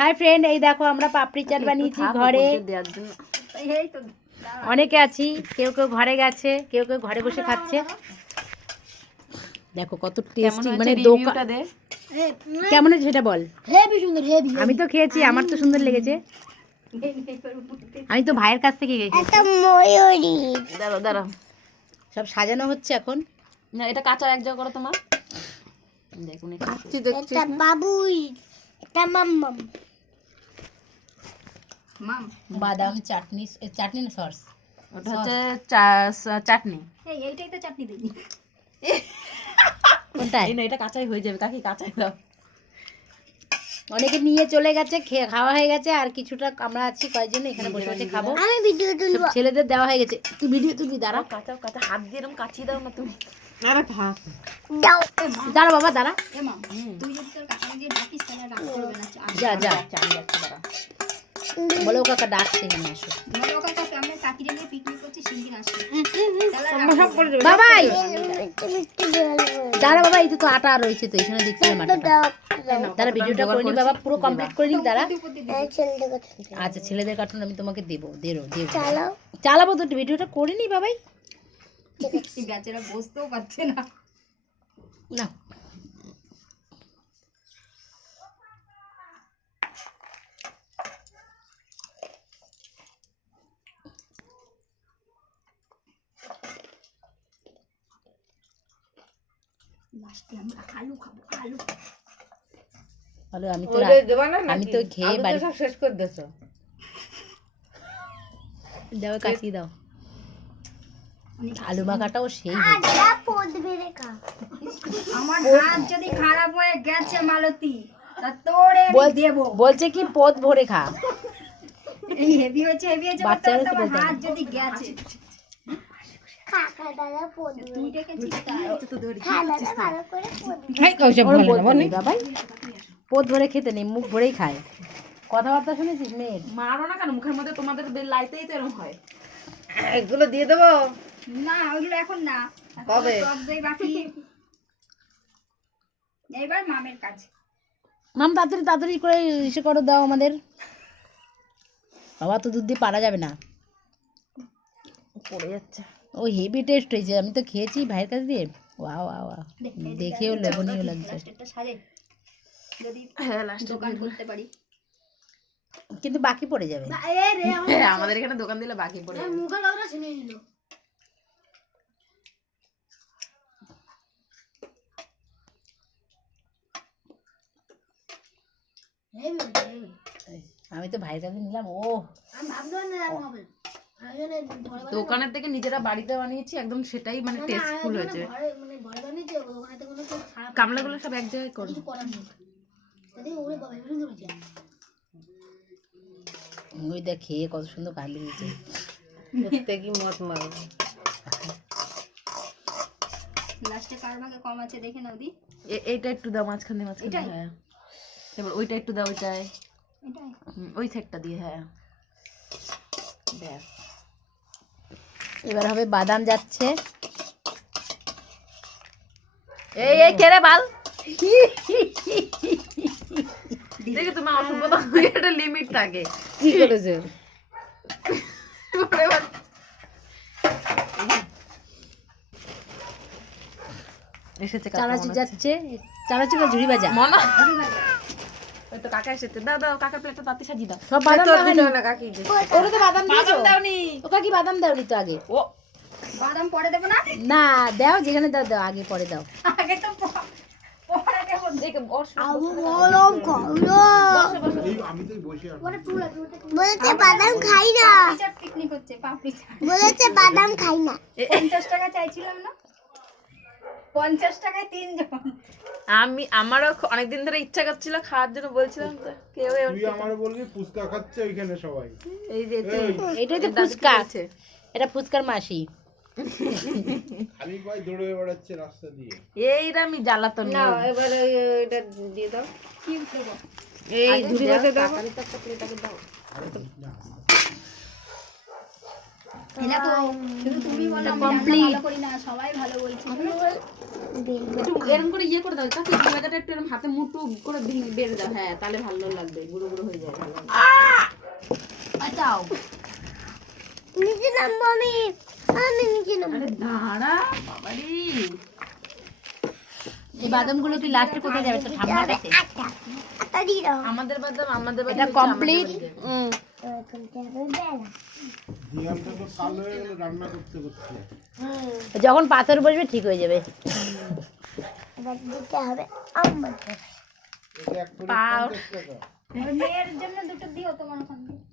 Hi friend, এই দেখো আমরা পাপড়ি চাট বানিয়েছি ঘরে। অনেকে আছি, কেউ কেউ ঘরে গেছে, কেউ কেউ ঘরে বসে খাচ্ছে। দেখো কত টেস্টি, মানে দোকান কেমন হয়েছে সেটা বল। হেভি সুন্দর, হেভি। আমি তো খেয়েছি, আমার তো সুন্দর লেগেছে। আমি তো ভাইয়ের কাছ থেকে খেয়েছি। একটা ময়ূরী। দাঁড়াও দাঁড়াও, সব সাজানো হচ্ছে এখন। না এটা কাঁচা এক জায়গা করো তোমার। দেখুন একটা বাবুই, একটা মাম্মাম। বাদাম চাটনি, চাটনি না সস, ওটা হচ্ছে চাটনি। এইটাই তো চাটনি দিই। কোনটাই? এই না, এটা কাঁচাই হয়ে যাবে, কাকি কাঁচাই দাও। অনেকে নিয়ে চলে গেছে, খাওয়া হয়ে গেছে, আর কিছুটা আমরা আছি কয়েকজন এখানে বসে বসে খাবো। আমি ভিডিও তুলবো। সব ছেলেদের দেওয়া হয়ে গেছে। তুই ভিডিও তুলবি, দাঁড়া। কাঁচা কাঁচা হাত দিয়ে এরকম কাচিয়ে দাও না তুমি। দাও। দাঁড়া বাবা, দাঁড়া। তুই যদি তোর কাকা দিয়ে ডাকিস তাহলে রাগ করবে না। যা যা, আমি যাচ্ছি, দাঁড়া। বলে ও কাকা ডাকছে, এখানে আসো। বলো কাকা, আমরা কাকিরে নিয়ে পিকনিক করছি, সিঙ্গিন আসছে। বাবাই দাঁড়া বাবা, এই তো আটা রয়েছে তো এখানে, দেখছিলাম আটাটা। দাঁড়া, ভিডিওটা করে নি বাবা, পুরো কমপ্লিট করে নি। দাঁড়া। আচ্ছা, ছেলেদের কার্টুন আমি তোমাকে দেবো, দেবো। চালাবো তো, ভিডিওটা করে নি বাবাই। বেচারা বসতেও পারছে না। না লাস্টে আমরা আলু খাবো, আলু। হলো, আমি তো খেয়ে বাড়ি শেষ করে দিয়েছো। দাও, কাটিয়ে দাও। আলু মাখাটাও সেই। আমার হাত যদি খারাপ হয়ে গেছে মালতী, তা তোরে দেবো। বলছে কি পদ ভরে খা। এই হেভি হয়েছে, হেভি হয়েছে। বাচ্চারা তো আমার বলতে হাত যদি গেছে, তুই ডেকেছিস তাই। বাবাই পদ ভরে খেতে নেই, মুখ ভরেই খায়। কথাবার্তা শুনেছিস মেয়ের? মারো না কেন, মুখের মধ্যে তোমাদের লাইতেই তো এরকম হয়। এগুলো দিয়ে দেবো না, ওইগুলো এখন না, কবে? টক দই বাকি। এইবার মামের কাজ। মাম তাড়াতাড়ি তাড়াতাড়ি করে ইসে করে দাও আমাদের। বাবা তো দুধ দিয়ে পারা যাবে না, পড়ে যাচ্ছে। ও হেভি টেস্ট হয়েছে, আমি তো খেয়েছি ভাইয়ের কাছ দিয়ে। ওয়াও ওয়াও ওয়াও, দেখেও লোভনীয় লাগছে। লাস্টেরটা সাজে, যদি হ্যাঁ লাস্ট দোকান করতে পারি। কিন্তু বাকি পড়ে যাবে। আমাদের এখানে দোকান দিলে বাকি পড়ে যাবে। মুখের কথাটা শুনে নিল। আমি তো ভাইয়ের কাছে নিলাম। ও দোকানের থেকে নিজেরা বাড়িতে বানিয়েছি, একদম সেটাই মানে টেস্টফুল হয়েছে। কামলাগুলো সব এক জায়গায় করো। ওই দেখ, খেয়ে কত সুন্দর কালি দিয়েছে। প্রত্যেকই মত মারো। লাস্টে কার ভাগে কম আছে দেখে নাও দি। এইটা একটু দাও, মাঝখানে এটাই? হ্যাঁ। এবার ওইটা একটু দাও, ওইটাই এটাই। ওই সাইডটা দিয়ে। হ্যাঁ ব্যাস। এবার হবে বাদাম যাচ্ছে। এই এই কেরে বাল দেখে তোমার অসভ্যতা, একটা লিমিট থাকে। কি করেছে? এসেছে চানাচু যাচ্ছে, চানাচু বা ঝুড়ি ভাজা। মনা ওই তো কাকা এসেছে। দাও দাও, কাকার প্লেটটা তাতে সাজিয়ে দাও। সব বাদাম দাওনি? না কাকি যে ওরা তো বাদাম দিয়েছো। দাওনি। ওকা কি বাদাম দাওনি তো আগে? ও বাদাম পরে দেবো না? না দাও, যেখানে দাও দাও, আগে পরে দাও। আগে তো পরে দেবো। দেখে বসো। বলেছে বাদাম খাই না। পিকনিক হচ্ছে, পাপড়ি চাট। বলেছে বাদাম খাই না। 50 টাকা চাইছিলাম না, 50 টাকায় 3 জন। আমারও অনেকদিন ধরে ইচ্ছা করছিল খাওয়ার জন্য, বলছিলাম তো কেউ তুই আমারে বলবি ফুচকা খাচ্ছে ওইখানে সবাই। এই যে এটাই তো ফুচকা, এটা ফুচকার মাসি। খালি পায়ে দৌড়ে বেড়াচ্ছে রাস্তা দিয়ে। এইটা আমি জ্বালাতন না। এবার এটা দিয়ে দাও। কি দেবো? এই ঝুড়ি ভাতে দাও। এটা তো শুধু তুমি বলো, আমি রান্না ভালো করি না, সবাই ভালো বলছে। একটু এরকম করে ইয়ে করে দাও কাছে জিরাটা একটু এরকম হাতে মুঠো করে বেড়ে দাও, হ্যাঁ তাহলে ভালো লাগবে, গুঁড়ো গুঁড়ো হয়ে যায় ভালো। বাঁচাও। নিচে নামবো আমি নিচে নামবো। আরে দাঁড়া বাবারে, এই বাদামগুলো কি লাস্টে কোথায় যাবে? তো ঠাম্মার কাছে। আটা দিয়ে দাও। আমাদের বাদাম আমাদের এটা কমপ্লিট। এখন যাবে বেলা। ধিয়ানটা তো কালো হয়ে গেল রান্না করতে করতে। যখন পাথর বসবে ঠিক হয়ে যাবে। এবার দিতে হবে আমার এটা এক করে পাও। 50 টাকা। মেয়ের জন্য দুটো দিও তোমার ওখান থেকে।